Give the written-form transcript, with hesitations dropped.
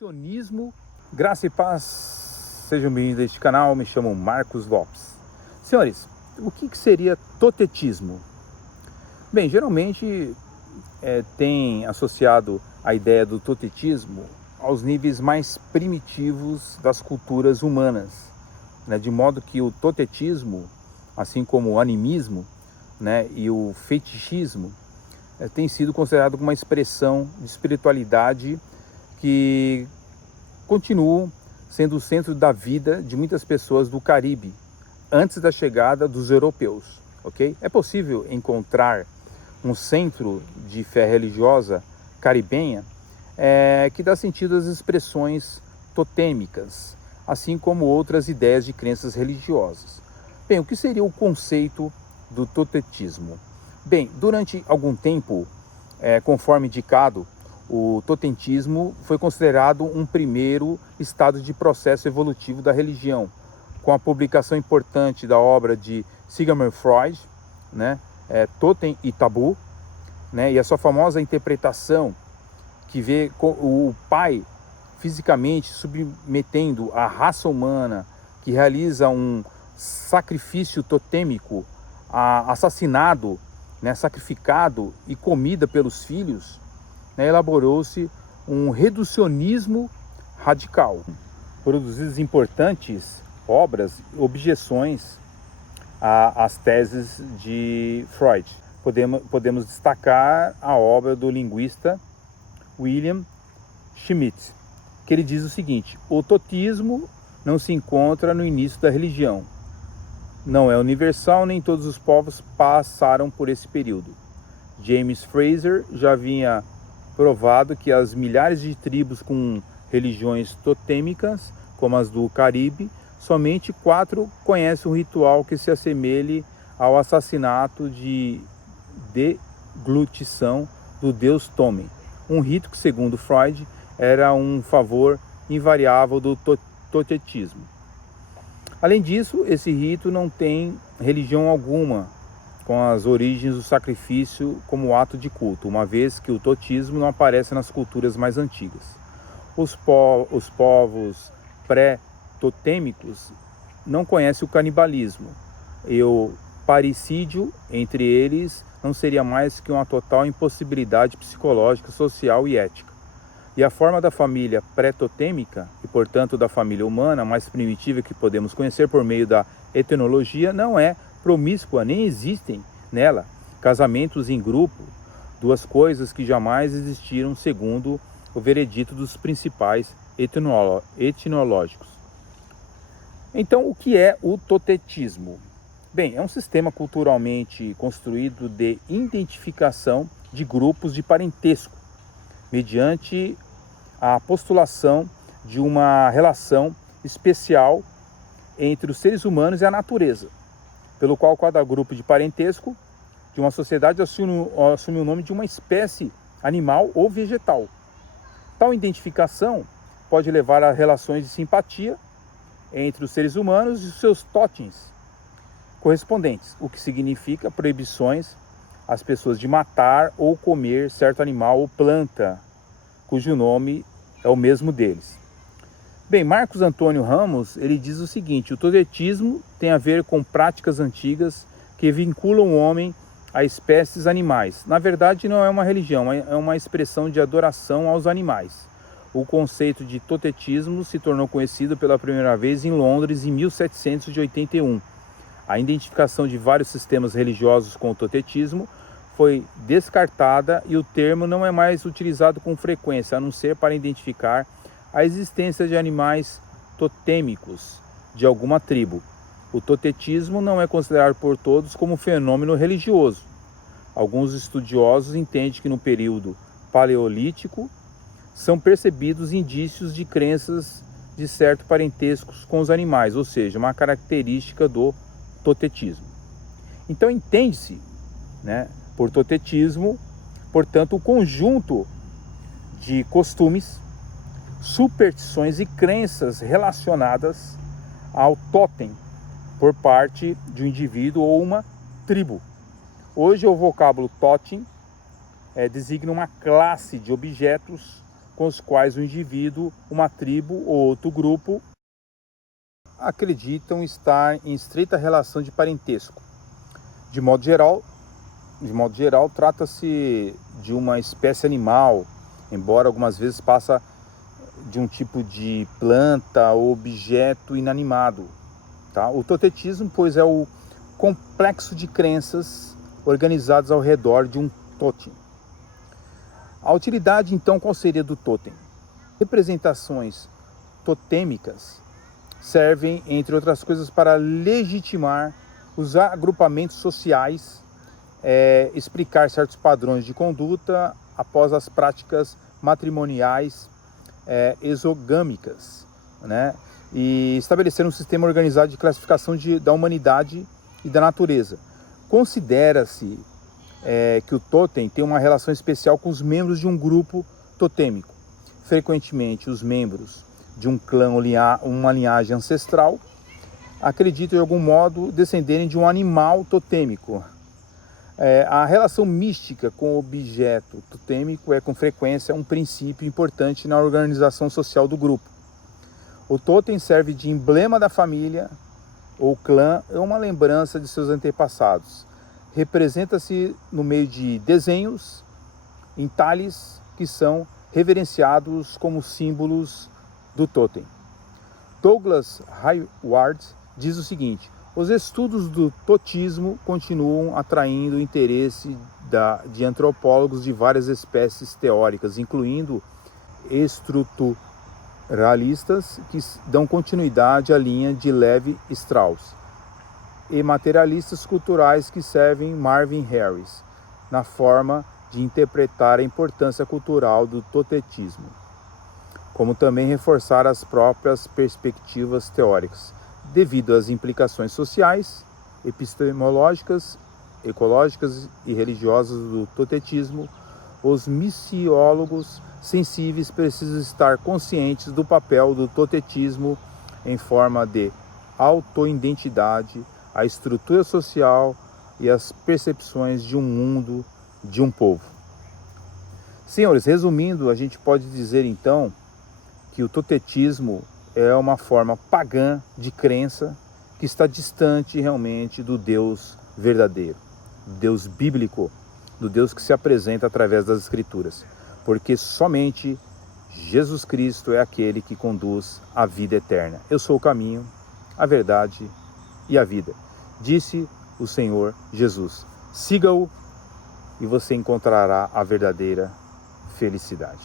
Sionismo, graça e paz, sejam bem-vindos a este canal, me chamo Marcos Lopes. Senhores, o que seria totetismo? Bem, geralmente tem associado a ideia do totetismo aos níveis mais primitivos das culturas humanas, né? De modo que o totetismo, assim como o animismo, né, e o fetichismo, tem sido considerado uma expressão de espiritualidade que continuam sendo o centro da vida de muitas pessoas do Caribe, antes da chegada dos europeus, ok? É possível encontrar um centro de fé religiosa caribenha que dá sentido às expressões totêmicas, assim como outras ideias de crenças religiosas. Bem, o que seria o conceito do totetismo? Bem, durante algum tempo, conforme indicado, o totetismo foi considerado um primeiro estado de processo evolutivo da religião, com a publicação importante da obra de Sigmund Freud, né, Totem e Tabu, né, e a sua famosa interpretação que vê o pai fisicamente submetendo a raça humana, que realiza um sacrifício totêmico, assassinado, né, sacrificado e comida pelos filhos, né, elaborou-se um reducionismo radical. Produzidas importantes obras, objeções às teses de Freud. Podemos destacar a obra do linguista William Schmidt, que ele diz o seguinte: o totismo não se encontra no início da religião. Não é universal, nem todos os povos passaram por esse período. James Frazer já havia provado que as milhares de tribos com religiões totêmicas, como as do Caribe, somente 4 conhecem um ritual que se assemelhe ao assassinato de deglutição do deus Tomen, um rito que, segundo Freud, era um favor invariável do totetismo. Além disso, esse rito não tem religião alguma, com as origens do sacrifício como ato de culto, uma vez que o totismo não aparece nas culturas mais antigas. Os povos pré-totêmicos não conhecem o canibalismo, e o parricídio entre eles não seria mais que uma total impossibilidade psicológica, social e ética. E a forma da família pré-totêmica, e portanto da família humana mais primitiva que podemos conhecer por meio da etnologia, não é promíscua, nem existem nela casamentos em grupo, duas coisas que jamais existiram segundo o veredito dos principais etnológicos. Então, o que é o totetismo? Bem, é um sistema culturalmente construído de identificação de grupos de parentesco, mediante a postulação de uma relação especial entre os seres humanos e a natureza, pelo qual cada grupo de parentesco de uma sociedade assume o nome de uma espécie animal ou vegetal. Tal identificação pode levar a relações de simpatia entre os seres humanos e os seus totens correspondentes, o que significa proibições às pessoas de matar ou comer certo animal ou planta, cujo nome é o mesmo deles. Bem, Marcos Antônio Ramos, ele diz o seguinte: o totetismo tem a ver com práticas antigas que vinculam o homem a espécies animais. Na verdade, não é uma religião, é uma expressão de adoração aos animais. O conceito de totetismo se tornou conhecido pela primeira vez em Londres em 1781. A identificação de vários sistemas religiosos com o totetismo foi descartada e o termo não é mais utilizado com frequência, a não ser para identificar a existência de animais totêmicos de alguma tribo. O totetismo não é considerado por todos como um fenômeno religioso. Alguns estudiosos entendem que no período paleolítico são percebidos indícios de crenças de certo parentesco com os animais, ou seja, uma característica do totetismo. Então entende-se, né, por totetismo, portanto, o conjunto de costumes, superstições e crenças relacionadas ao totem por parte de um indivíduo ou uma tribo. Hoje o vocábulo totem designa uma classe de objetos com os quais o indivíduo, uma tribo ou outro grupo acreditam estar em estreita relação de parentesco. De modo geral, trata-se de uma espécie animal, embora algumas vezes passe de um tipo de planta ou objeto inanimado. Tá? O totetismo, pois, é o complexo de crenças organizadas ao redor de um totem. A utilidade, então, qual seria do totem? Representações totêmicas servem, entre outras coisas, para legitimar os agrupamentos sociais, explicar certos padrões de conduta após as práticas matrimoniais exogâmicas, né? E estabelecer um sistema organizado de classificação da humanidade e da natureza. Considera-se que o totem tem uma relação especial com os membros de um grupo totêmico. Frequentemente, os membros de um clã ou uma linhagem ancestral acreditam de algum modo descenderem de um animal totêmico. A relação mística com o objeto totêmico é com frequência um princípio importante na organização social do grupo. O totem serve de emblema da família ou clã ou uma lembrança de seus antepassados. Representa-se no meio de desenhos, entalhes que são reverenciados como símbolos do totem. Douglas Hayward diz o seguinte: os estudos do totismo continuam atraindo o interesse de antropólogos de várias espécies teóricas, incluindo estruturalistas que dão continuidade à linha de Levi-Strauss e materialistas culturais que servem Marvin Harris na forma de interpretar a importância cultural do totetismo, como também reforçar as próprias perspectivas teóricas, devido às implicações sociais, epistemológicas, ecológicas e religiosas do totetismo. Os missiólogos sensíveis precisam estar conscientes do papel do totetismo em forma de autoidentidade, a estrutura social e as percepções de um mundo, de um povo. Senhores, resumindo, a gente pode dizer então que o totetismo é uma forma pagã de crença que está distante realmente do Deus verdadeiro, do Deus bíblico, do Deus que se apresenta através das Escrituras, porque somente Jesus Cristo é aquele que conduz à vida eterna. Eu sou o caminho, a verdade e a vida, disse o Senhor Jesus. Siga-o e você encontrará a verdadeira felicidade.